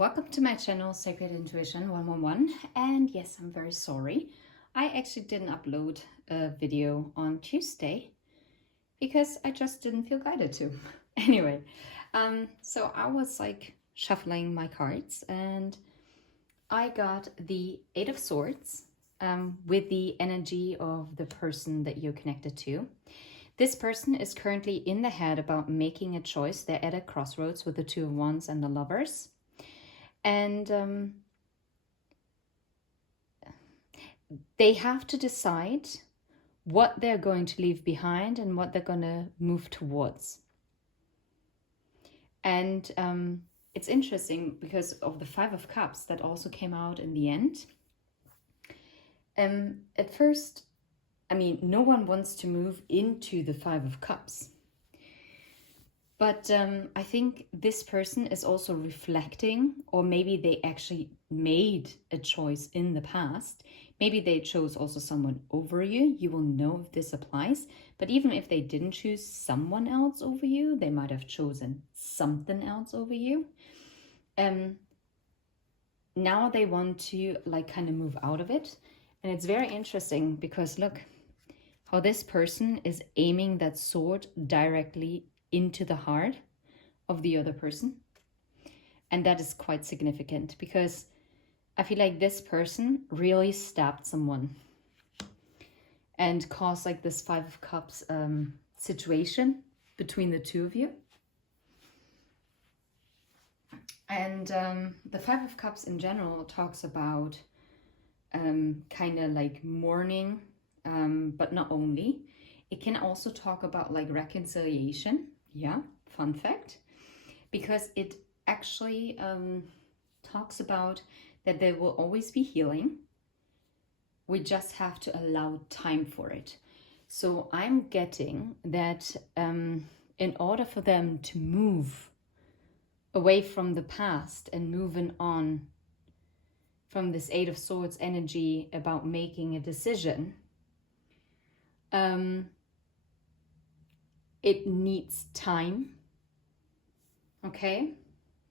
Welcome to my channel Sacred Intuition 111, and yes, I'm very sorry. I actually didn't upload a video on Tuesday because I just didn't feel guided to. Anyway, so I was like shuffling my cards and I got the Eight of Swords with the energy of the person that you're connected to. This person is currently in the head about making a choice. They're at a crossroads with the Two of Wands and the Lovers. And they have to decide what they're going to leave behind and what they're going to move towards. And it's interesting because of the Five of Cups that also came out in the end. At first, I mean, no one wants to move into the Five of Cups. But I think this person is also reflecting, or maybe they actually made a choice in the past. Maybe they chose also someone over you. You will know if this applies. But even if they didn't choose someone else over you, they might have chosen something else over you. Now they want to like kind of move out of it. And it's very interesting because look how this person is aiming that sword directly into the heart of the other person. And that is quite significant because I feel like this person really stabbed someone and caused like this Five of Cups situation between the two of you. And the Five of Cups in general talks about kind of like mourning, but not only. It can also talk about like reconciliation. Yeah, fun fact. Because it actually talks about that there will always be healing. We just have to allow time for it. So I'm getting that in order for them to move away from the past and moving on from this Eight of Swords energy about making a decision, it needs time. Okay,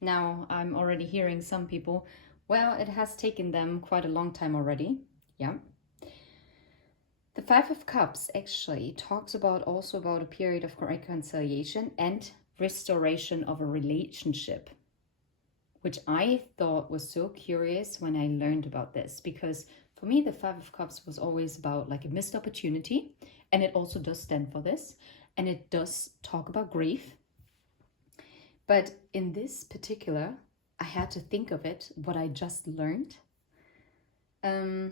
now I'm already hearing some people, well, it has taken them quite a long time already. Yeah. The Five of Cups actually talks about also about a period of reconciliation and restoration of a relationship, which I thought was so curious when I learned about this, because for me, the Five of Cups was always about like a missed opportunity, and it also does stand for this, and it does talk about grief. But in this particular, I had to think of it, what I just learned. And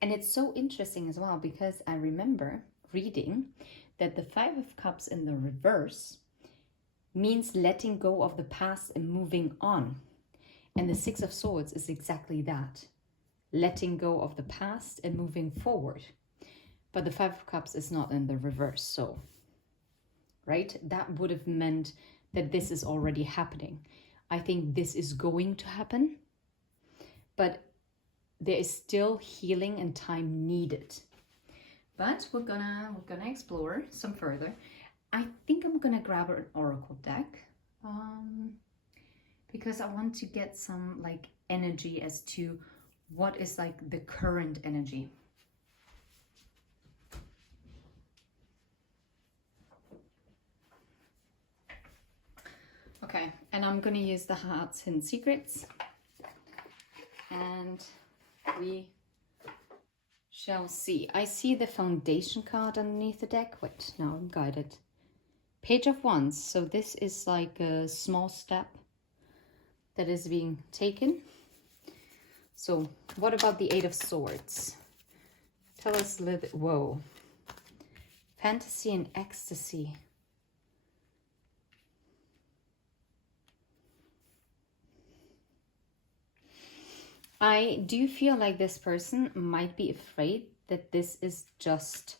it's so interesting as well, because I remember reading that the Five of Cups in the reverse means letting go of the past and moving on. And the Six of Swords is exactly that. Letting go of the past and moving forward. But the Five of Cups is not in the reverse, so, right? That would have meant that this is already happening. I think this is going to happen, but there is still healing and time needed. But we're gonna explore some further. I think I'm gonna grab an oracle deck because I want to get some like energy as to what is like the current energy. Okay, and I'm gonna use the Heart's Hidden Secrets, and we shall see. I see the Foundation card underneath the deck. Wait, now I'm guided. Page of Wands. So this is like a small step that is being taken. So what about the Eight of Swords? Tell us a little bit. Whoa. Fantasy and ecstasy. I do feel like this person might be afraid that this is just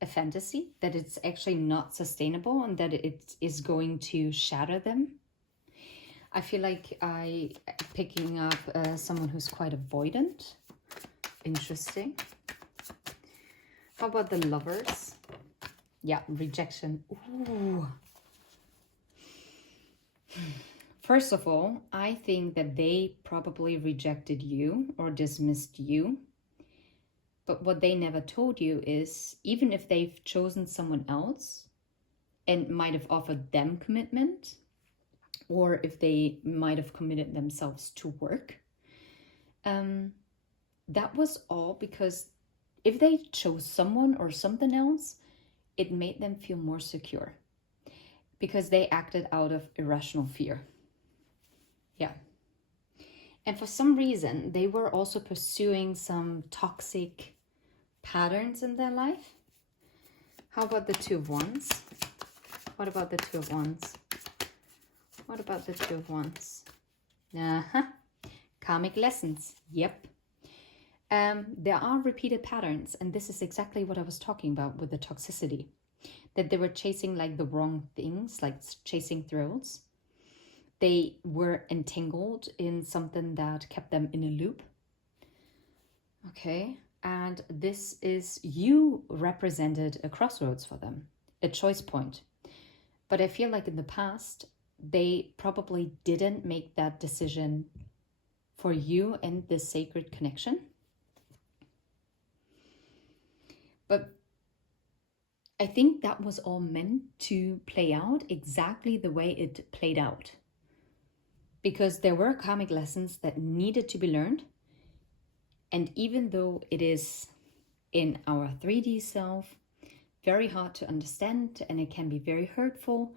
a fantasy, that it's actually not sustainable and that it is going to shatter them. I feel like I picking up someone who's quite avoidant. Interesting. How about the Lovers? Yeah, rejection. Ooh. First of all, I think that they probably rejected you or dismissed you. But what they never told you is, even if they've chosen someone else and might have offered them commitment, or if they might have committed themselves to work, that was all because if they chose someone or something else, it made them feel more secure because they acted out of irrational fear. Yeah. And for some reason, they were also pursuing some toxic patterns in their life. How about the Two of Wands? What about the Two of Wands? What about the Two of Wands? Karmic lessons. Yep. There are repeated patterns, and this is exactly what I was talking about with the toxicity. That they were chasing like the wrong things, like chasing thrills. They were entangled in something that kept them in a loop. Okay, and this is, you represented a crossroads for them, a choice point. But I feel like in the past, they probably didn't make that decision for you and this sacred connection. But I think that was all meant to play out exactly the way it played out. Because there were karmic lessons that needed to be learned. And even though it is in our 3D self very hard to understand and it can be very hurtful,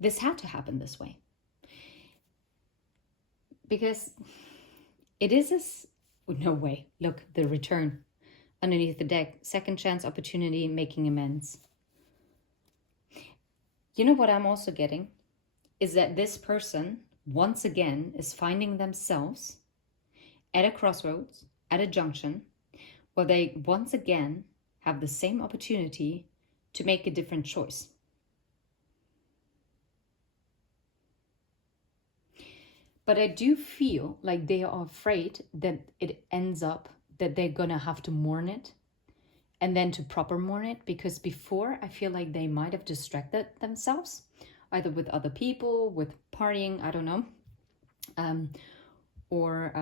this had to happen this way. Because it is no way. Look, the return underneath the deck. Second chance, opportunity, making amends. You know what I'm also getting? Is that this person, once again, is finding themselves at a crossroads, at a junction, where they once again have the same opportunity to make a different choice. But I do feel like they are afraid that it ends up that they're gonna have to mourn it and then to proper mourn it, because before I feel like they might have distracted themselves, either with other people, with partying, I don't know, or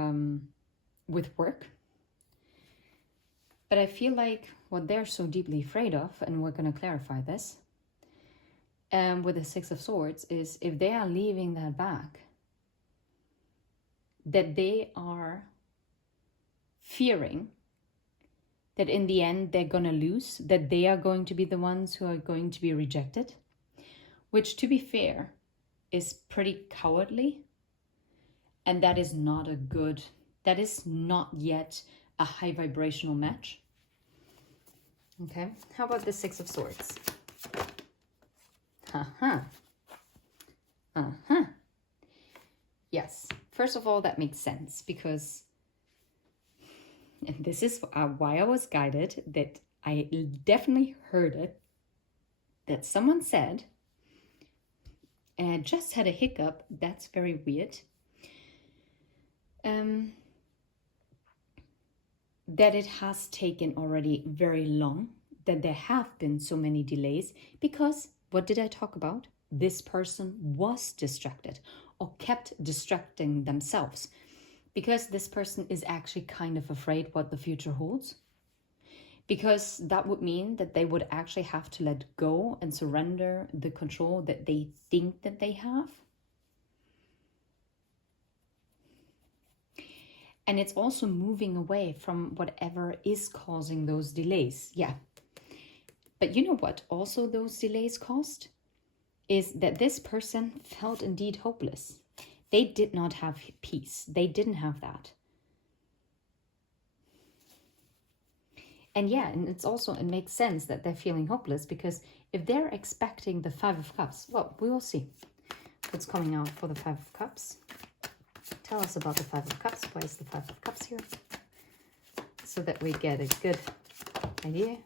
with work. But I feel like what they're so deeply afraid of, and we're gonna clarify this, with the Six of Swords, is if they are leaving that back, that they are fearing that in the end they're gonna lose, that they are going to be the ones who are going to be rejected, which, to be fair, is pretty cowardly. And that is not that is not yet a high vibrational match. Okay, how about the Six of Swords? Yes, first of all, that makes sense because, and this is why I was guided, that I definitely heard it, that someone said, and I just had a hiccup, that's very weird, that it has taken already very long, that there have been so many delays, because what did I talk about? This person was distracted or kept distracting themselves, because this person is actually kind of afraid what the future holds. Because that would mean that they would actually have to let go and surrender the control that they think that they have. And it's also moving away from whatever is causing those delays. Yeah. But you know what also those delays caused? Is that this person felt indeed hopeless. They did not have peace. They didn't have that. And yeah, and it makes sense that they're feeling hopeless, because if they're expecting the Five of Cups, well, we will see what's coming out for the Five of Cups. Tell us about the Five of Cups. Why is the Five of Cups here? So that we get a good idea.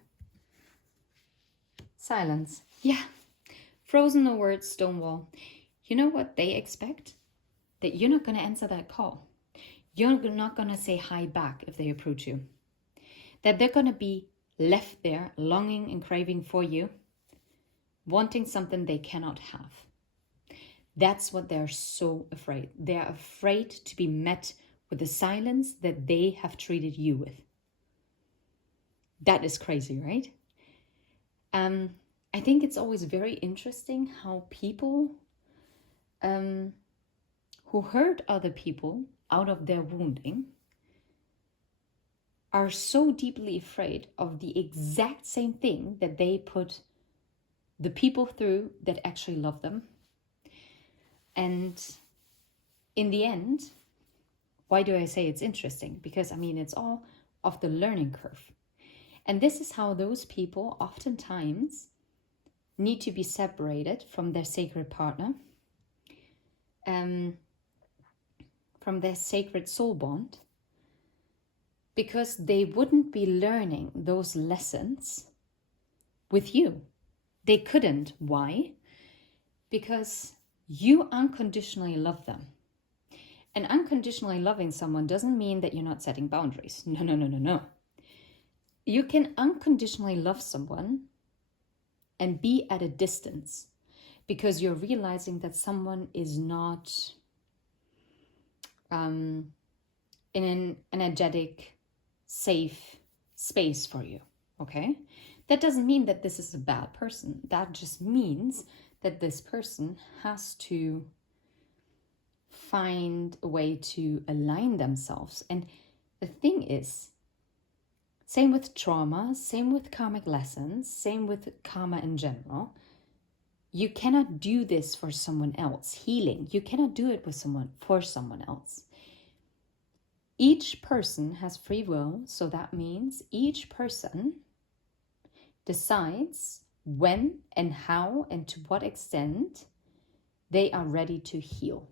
Silence. Yeah. Frozen, no words, stonewall. You know what they expect? That you're not going to answer that call. You're not going to say hi back if they approach you. That they're going to be left there longing and craving for you, wanting something they cannot have. That's what they're so afraid. They're afraid to be met with the silence that they have treated you with. That is crazy, right? I think it's always very interesting how people who hurt other people out of their wounding are so deeply afraid of the exact same thing that they put the people through that actually love them. And in the end, why do I say it's interesting? Because I mean, it's all of the learning curve. And this is how those people oftentimes need to be separated from their sacred partner, from their sacred soul bond, because they wouldn't be learning those lessons with you. They couldn't. Why? Because you unconditionally love them. And unconditionally loving someone doesn't mean that you're not setting boundaries. No, no, no, no, no. You can unconditionally love someone and be at a distance because you're realizing that someone is not in an energetic, safe space for you, okay? That doesn't mean that this is a bad person. That just means that this person has to find a way to align themselves. And the thing is, same with trauma, same with karmic lessons, same with karma in general. You cannot do this for someone else. Healing, you cannot do it with someone for someone else. Each person has free will, so that means each person decides when and how and to what extent they are ready to heal.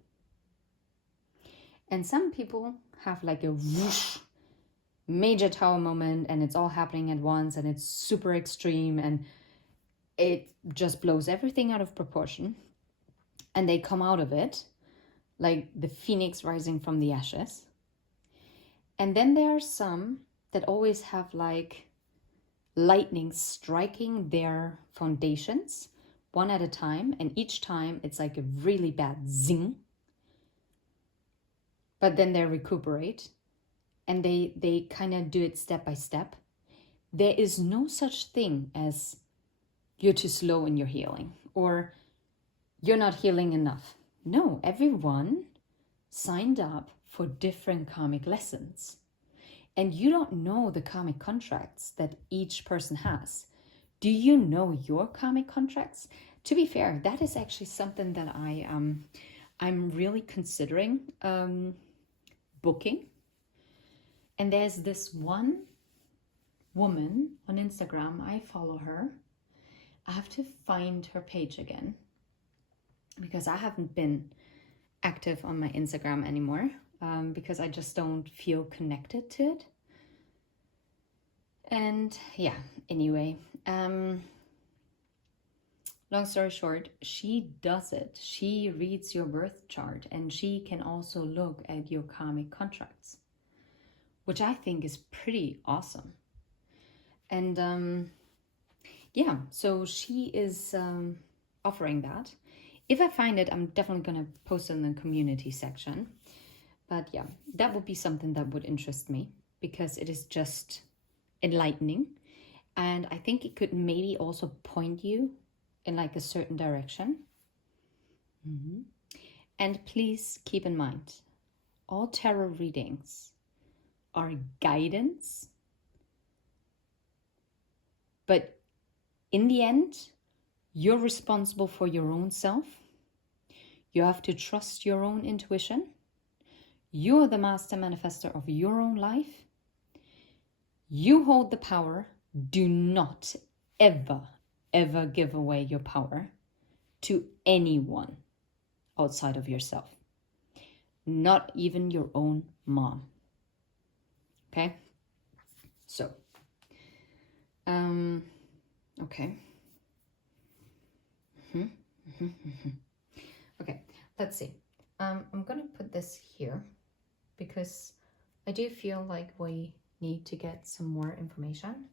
And some people have like a whoosh, major tower moment and it's all happening at once and it's super extreme and it just blows everything out of proportion. And they come out of it like the phoenix rising from the ashes. And then there are some that always have like lightning striking their foundations one at a time. And each time it's like a really bad zing. But then they recuperate and they kind of do it step by step. There is no such thing as you're too slow in your healing or you're not healing enough. No, everyone signed up for different karmic lessons. And you don't know the karmic contracts that each person has. Do you know your karmic contracts? To be fair, that is actually something that I'm really considering booking. And there's this one woman on Instagram, I follow her. I have to find her page again because I haven't been active on my Instagram anymore because I just don't feel connected to it. And yeah, anyway, long story short, she does it. She reads your birth chart and she can also look at your karmic contracts, which I think is pretty awesome. And yeah, so she is offering that. If I find it, I'm definitely going to post it in the community section. But yeah, that would be something that would interest me because it is just enlightening. And I think it could maybe also point you in like a certain direction. Mm-hmm. And please keep in mind, all tarot readings are guidance. But in the end, you're responsible for your own self. You have to trust your own intuition. You're the master manifester of your own life. You hold the power. Do not ever, ever give away your power to anyone outside of yourself. Not even your own mom. Okay? So, okay. Okay, let's see. I'm gonna put this here because I do feel like we need to get some more information.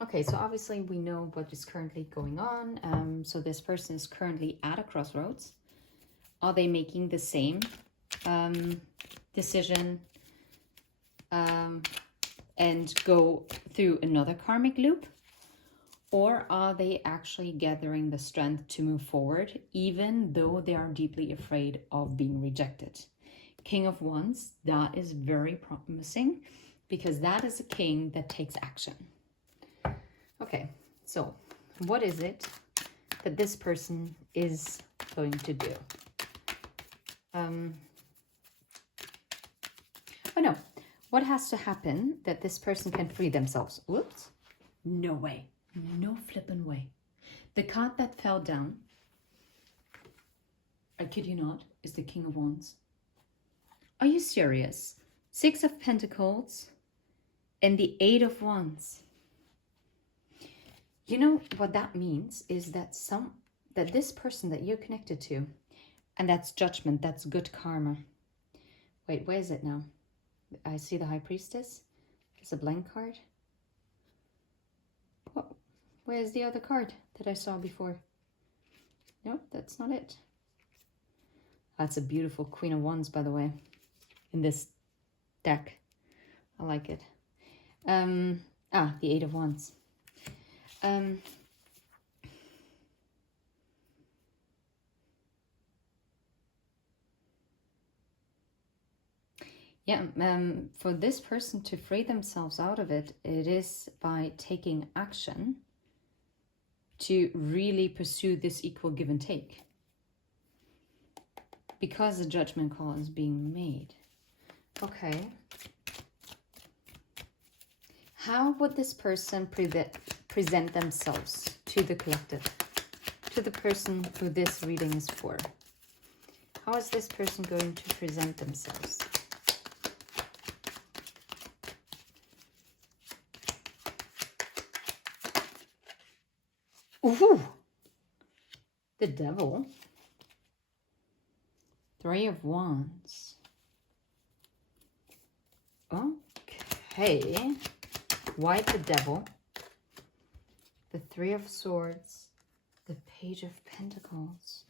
Okay, so obviously we know what is currently going on. So this person is currently at a crossroads. Are they making the same decision and go through another karmic loop? Or are they actually gathering the strength to move forward, even though they are deeply afraid of being rejected? King of Wands, that is very promising, because that is a king that takes action. Okay, so what is it that this person is going to do? Oh no, what has to happen that this person can free themselves? Whoops, no way, no flippin' way. The card that fell down, I kid you not, is the King of Wands. Are you serious? Six of Pentacles and the Eight of Wands. You know what that means is that this person that you're connected to, and that's judgment, that's good karma. Wait, where is it now? I see the High Priestess. It's a blank card. What? Where's the other card that I saw before? Nope, that's not it. That's a beautiful Queen of Wands, by the way, in this deck. I like it. The Eight of Wands. For this person to free themselves out of it, it is by taking action to really pursue this equal give and take. Because a judgment call is being made. Okay. How would this person present themselves to the collective? To the person who this reading is for? How is this person going to present themselves? Ooh, the Devil. Three of Wands. Okay. Why the Devil? The Three of Swords. The Page of Pentacles.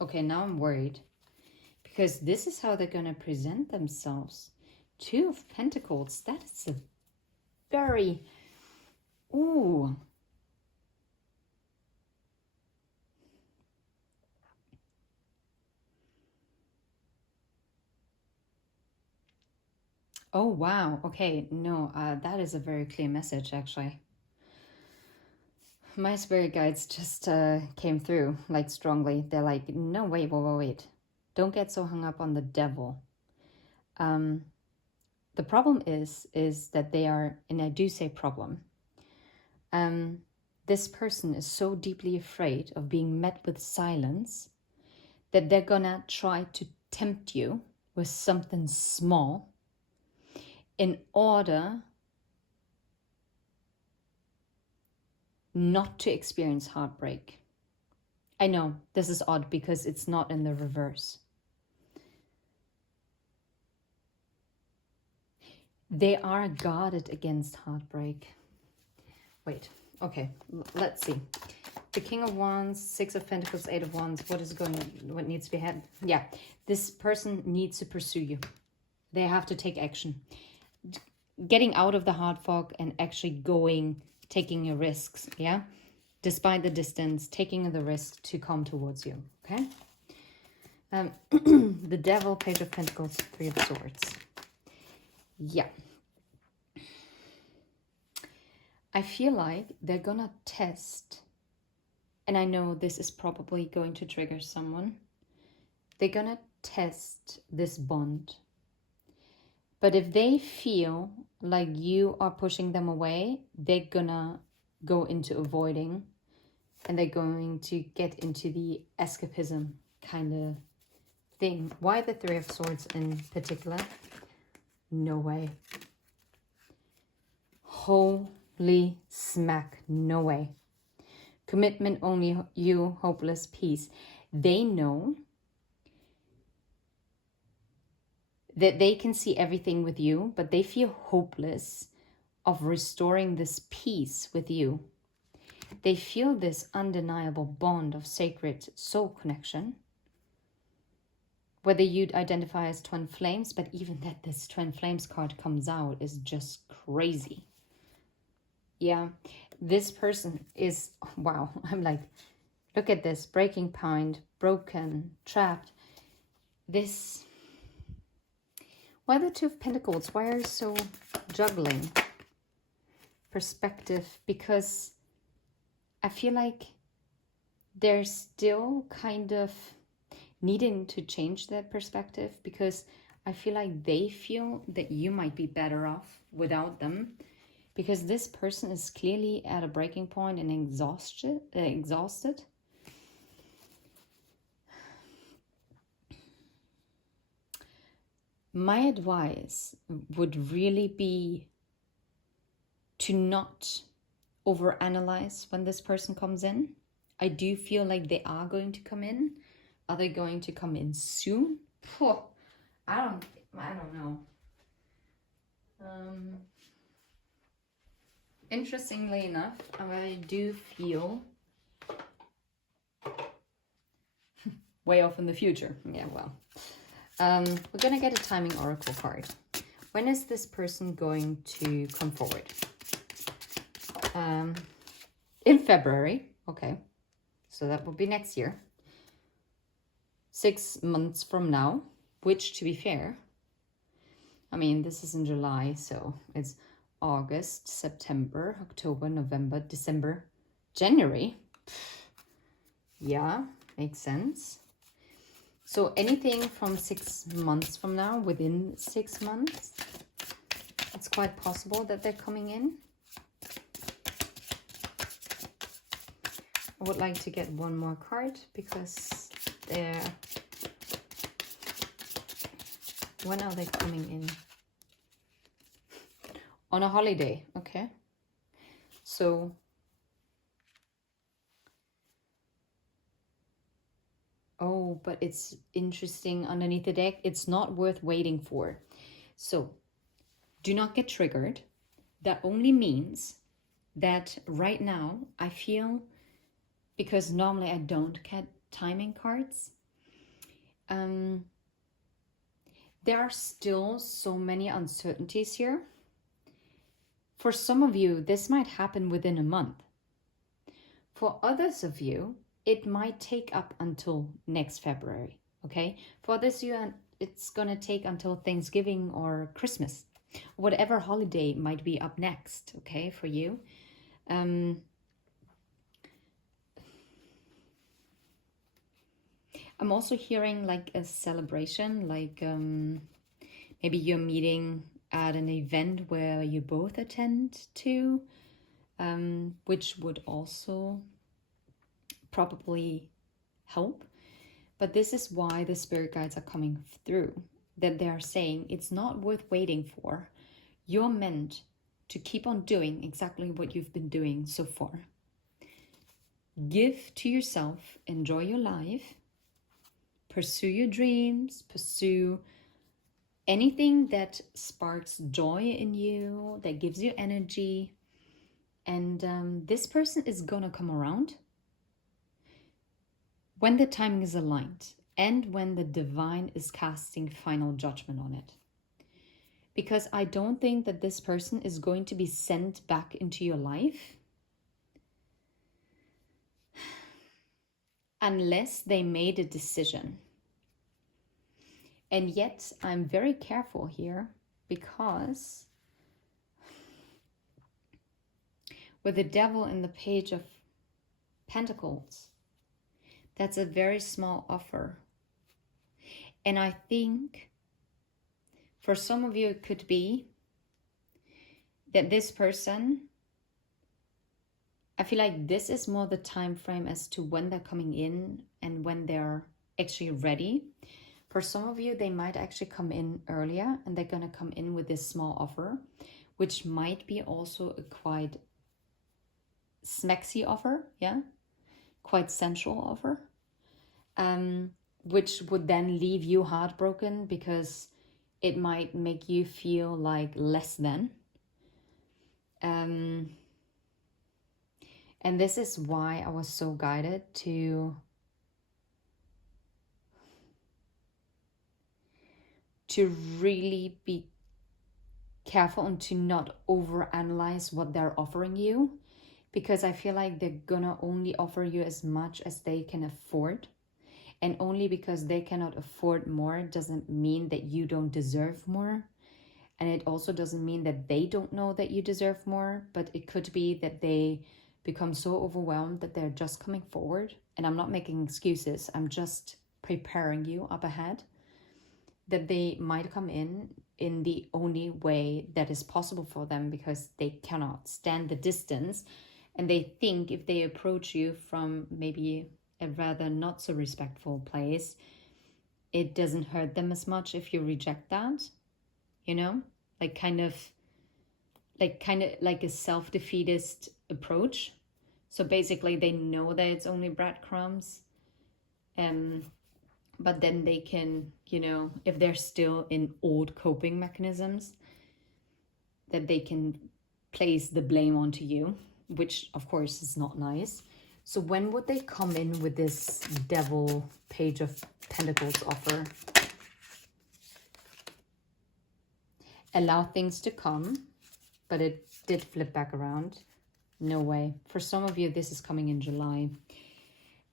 Okay, now I'm worried. Because this is how they're going to present themselves. Two of Pentacles. That is a very... Ooh. Oh, wow. Okay, no, that is a very clear message, actually. My spirit guides just came through, like, strongly. They're like, no, wait. Don't get so hung up on the Devil. The problem is that they are, and I do say problem, this person is so deeply afraid of being met with silence that they're gonna try to tempt you with something small in order not to experience heartbreak. I know this is odd because it's not in the reverse. They are guarded against heartbreak. Wait, okay, let's see. The King of Wands, Six of Pentacles, Eight of Wands. What needs to be had? Yeah, this person needs to pursue you. They have to take action. Getting out of the heart fog and actually taking your risks, yeah? Despite the distance, taking the risk to come towards you, okay? The Devil, Page of Pentacles, Three of Swords. Yeah. I feel like they're gonna test, and I know this is probably going to trigger someone. They're gonna test this bond. But if they feel like you are pushing them away, they're gonna go into avoiding, and they're going to get into the escapism kind of thing. Why the Three of Swords in particular? No way. Holy smack, no way. Commitment, only you, hopeless peace. They know that they can see everything with you, but they feel hopeless of restoring this peace with you. They feel this undeniable bond of sacred soul connection. Whether you'd identify as twin flames, but even that this twin flames card comes out is just crazy. Yeah, this person is, wow, I'm like, look at this, breaking point, broken, trapped. This, why the Two of Pentacles? Why are you so juggling? Perspective, because I feel like they're still kind of needing to change that perspective, because I feel like they feel that you might be better off without them, because this person is clearly at a breaking point and exhausted. My advice would really be to not overanalyze when this person comes in. I do feel like they are going to come in. Are they going to come in soon? I don't know. Interestingly enough, I do feel way off in the future. Yeah, well. We're gonna get a timing oracle card. When is this person going to come forward? In February. Okay. So that will be next year. 6 months from now, which, to be fair, I mean, this is in July, so it's August, September, October, November, December, January. Yeah, makes sense. So anything from 6 months from now, within 6 months, it's quite possible that they're coming in. I would like to get one more card, because they're... When are they coming in? On a holiday, okay. So... Oh, but it's interesting underneath the deck. It's not worth waiting for. So, do not get triggered. That only means that right now I feel, because normally I don't get timing cards, there are still so many uncertainties here. For some of you, this might happen within a month. For others of you, it might take up until next February, okay? For this year, it's gonna take until Thanksgiving or Christmas, whatever holiday might be up next, okay, for you. I'm also hearing like a celebration, like maybe you're meeting at an event where you both attend to, which would also probably help. But this is why the spirit guides are coming through, that they are saying it's not worth waiting for. You're meant to keep on doing exactly what you've been doing so far. Give to yourself, enjoy your life, pursue your dreams, pursue anything that sparks joy in you, that gives you energy. And this person is gonna come around when the timing is aligned and when the divine is casting final judgment on it. Because I don't think that this person is going to be sent back into your life unless they made a decision. And yet I'm very careful here, because with the Devil in the Page of Pentacles, that's a very small offer. And I think for some of you, it could be that this person, I feel like this is more the time frame as to when they're coming in and when they're actually ready. For some of you, they might actually come in earlier, and they're going to come in with this small offer, which might be also a quite smexy offer, yeah? Quite sensual offer. Which would then leave you heartbroken, because it might make you feel like less than. And this is why I was so guided to really be careful and to not overanalyze what they're offering you, because I feel like they're gonna only offer you as much as they can afford. And only because they cannot afford more doesn't mean that you don't deserve more. And it also doesn't mean that they don't know that you deserve more, but it could be that they become so overwhelmed that they're just coming forward. And I'm not making excuses, I'm just preparing you up ahead that they might come in the only way that is possible for them, because they cannot stand the distance. And they think if they approach you from maybe a rather not so respectful place, it doesn't hurt them as much if you reject that, you know, like kind of like a self-defeatist approach. So basically they know that it's only breadcrumbs, but then they can, you know, if they're still in old coping mechanisms, that they can place the blame onto you, which of course is not nice. So when would they come in with this Devil Page of Pentacles offer? Allow things to come, but it did flip back around. No way. For some of you, this is coming in July.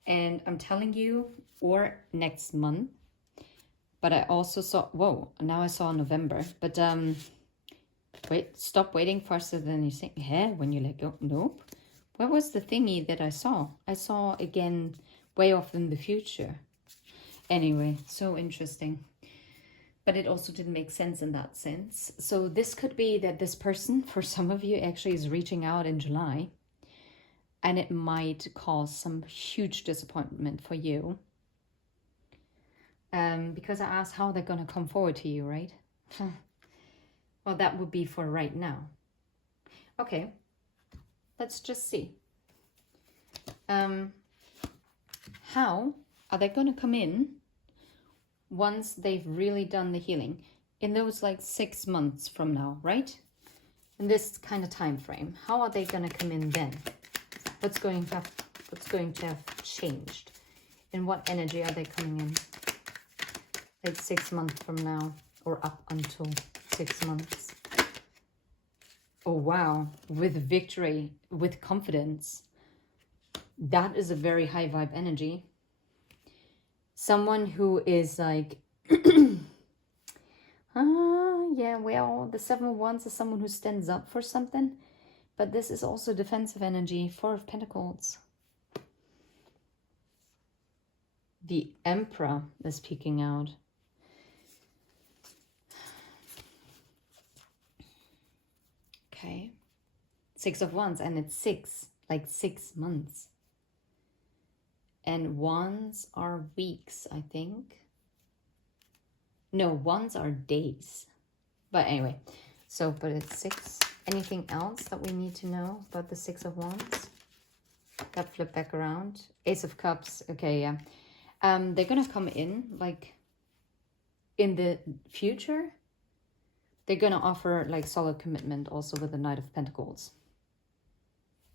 And I'm telling you, or next month. But I also saw, whoa, now I saw November. But wait, stop waiting faster than you think. Yeah, when you let go. Nope. Where was the thingy that I saw? I saw again way off in the future. Anyway, so interesting. But it also didn't make sense in that sense. So this could be that this person, for some of you, actually is reaching out in July. And it might cause some huge disappointment for you. Because I asked how they're going to come forward to you, right? Well, that would be for right now. Okay, let's just see. How are they going to come in once they've really done the healing? In those like 6 months from now, right? In this kind of time frame, how are they going to come in then? What's going to have changed? In what energy are they coming in? Like 6 months from now, or up until 6 months. Oh wow, with victory, with confidence. That is a very high vibe energy. Someone who is like, yeah, well, the 7 of Wands is someone who stands up for something. But this is also defensive energy, 4 of Pentacles. The Emperor is peeking out. Okay. 6 of Wands, and it's 6, like 6 months. And Wands are weeks, I think. No, Wands are days. But anyway, so, but it's 6. Anything else that we need to know about the 6 of Wands? That flip back around. Ace of Cups. Okay, yeah. They're going to come in, like, in the future. They're going to offer, like, solid commitment also with the Knight of Pentacles.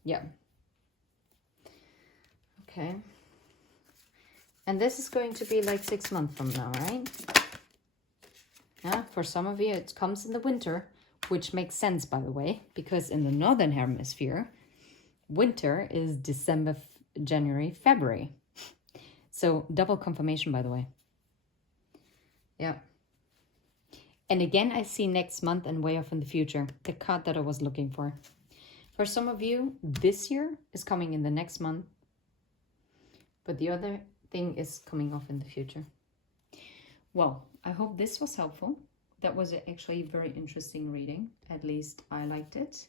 Yeah. Okay. And this is going to be, like, 6 months from now, right? Yeah, for some of you, it comes in the winter. Which makes sense, by the way, because in the Northern Hemisphere, winter is December, January, February. So double confirmation, by the way. Yeah. And again, I see next month and way off in the future. The card that I was looking for. For some of you, this year is coming in the next month. But the other thing is coming off in the future. Well, I hope this was helpful. That was actually a very interesting reading. At least I liked it.